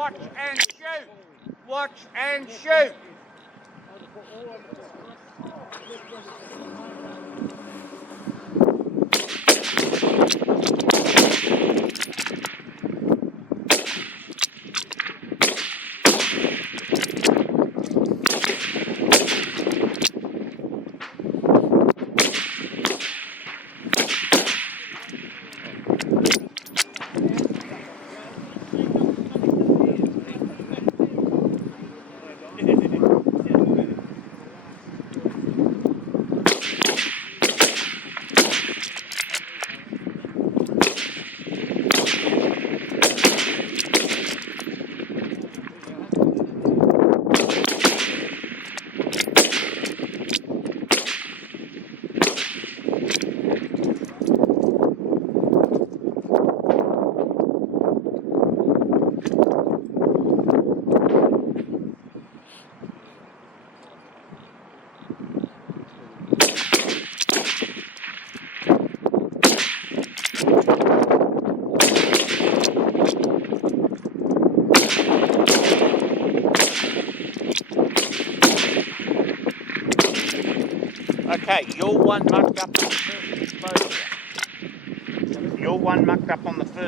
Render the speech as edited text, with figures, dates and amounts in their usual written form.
watch and shoot. Watch and shoot. Okay, you're one mucked up on the first exposure. You're one mucked up on the first